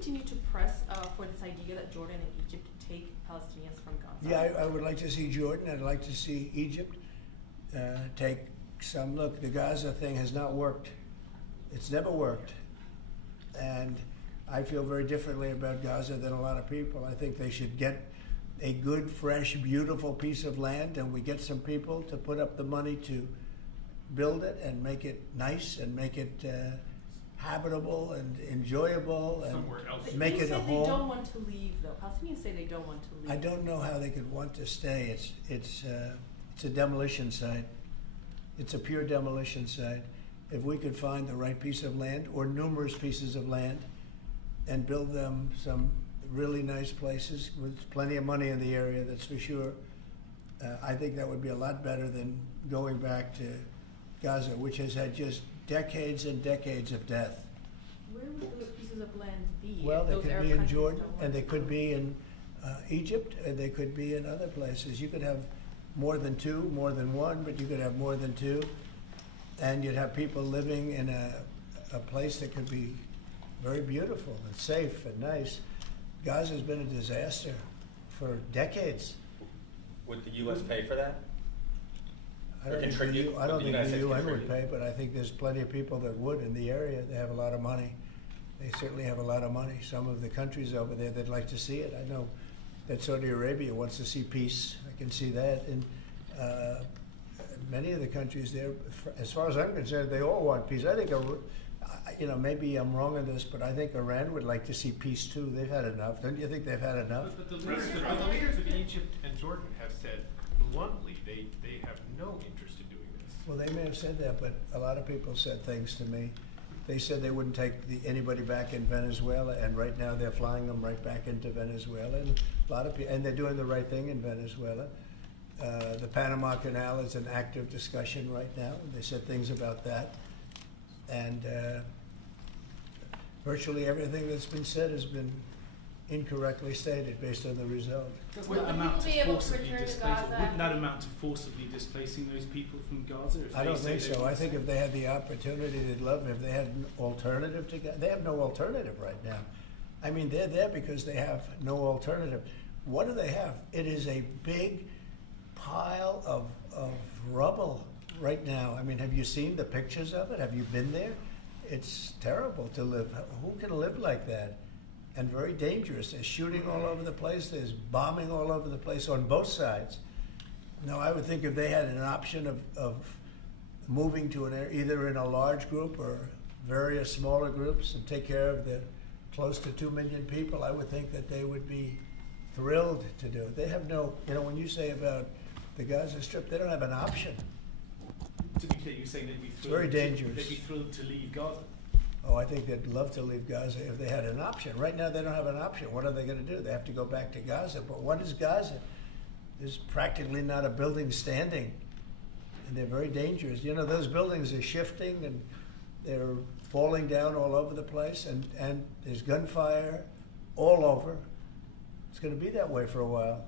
continue to press for this idea that Jordan and Egypt take Palestinians from Gaza? Yeah, I would like to see Jordan. I'd like to see Egypt take some. Look, the Gaza thing has not worked. It's never worked. And I feel very differently about Gaza than a lot of people. I think they should get a good, fresh, beautiful piece of land, and we get some people to put up the money to build it and make it nice and make it habitable and enjoyable and Somewhere else. make it a home. They don't want to leave, though. Palestinians say they don't want to leave. I don't know how they could want to stay. It's a demolition site. It's a pure demolition site. If we could find the right piece of land or numerous pieces of land and build them some really nice places with plenty of money in the area, that's for sure, I think that would be a lot better than going back to Gaza, which has had just decades and decades of death. Where would those pieces of land be? Well, if they those could Arab be in countries Jordan, don't want and they to? could be in Egypt, and they could be in other places. You could have more than two, more than one, but you could have more than two. And you'd have people living in a place that could be very beautiful and safe and nice. Gaza's been a disaster for decades. Would the U.S. pay for that? I Or don't think contribute? I don't Would the think the United States UN would pay, contribute? but I think there's plenty of people that would in the area. They have a lot of money. They certainly have a lot of money. Some of the countries over there, they'd like to see it. I know that Saudi Arabia wants to see peace. I can see that. And many of the countries there, as far as I'm concerned, they all want peace. I think, maybe I'm wrong on this, but I think Iran would like to see peace too. They've had enough. Don't you think they've had enough? But the leaders of Egypt and Jordan have said bluntly they have no interest in doing this. Well, they may have said that, but a lot of people said things to me. They said they wouldn't take anybody back in Venezuela, and right now they're flying them right back into Venezuela. And a lot of people, and they're doing the right thing in Venezuela. The Panama Canal is an active discussion right now. They said things about that, and virtually everything that's been said has been incorrectly stated based on the result. Doesn't Would that the amount people to be able to forcibly return to displacing? Gaza? Wouldn't that amount to forcibly displacing those people from Gaza? If I they don't say think they so. want I think to? if they had the opportunity, they'd love it. If they had an alternative to Gaza, they have no alternative right now. I mean, they're there because they have no alternative. What do they have? It is a big pile of rubble right now. I mean, have you seen the pictures of it? Have you been there? It's terrible to live. Who can live like that? And very dangerous. There's shooting all over the place. There's bombing all over the place on both sides. Now, I would think if they had an option of moving to an area, either in a large group or various smaller groups, and take care of the close to 2 million people, I would think that they would be thrilled to do it. They have no, when you say about the Gaza Strip, they don't have an option. To be clear, you're saying they'd be thrilled. very dangerous. They'd be thrilled to leave Gaza. Oh, I think they'd love to leave Gaza if they had an option. Right now, they don't have an option. What are they going to do? They have to go back to Gaza. But what is Gaza? There's practically not a building standing, and they're very dangerous. Those buildings are shifting, and they're falling down all over the place, and there's gunfire all over. It's going to be that way for a while.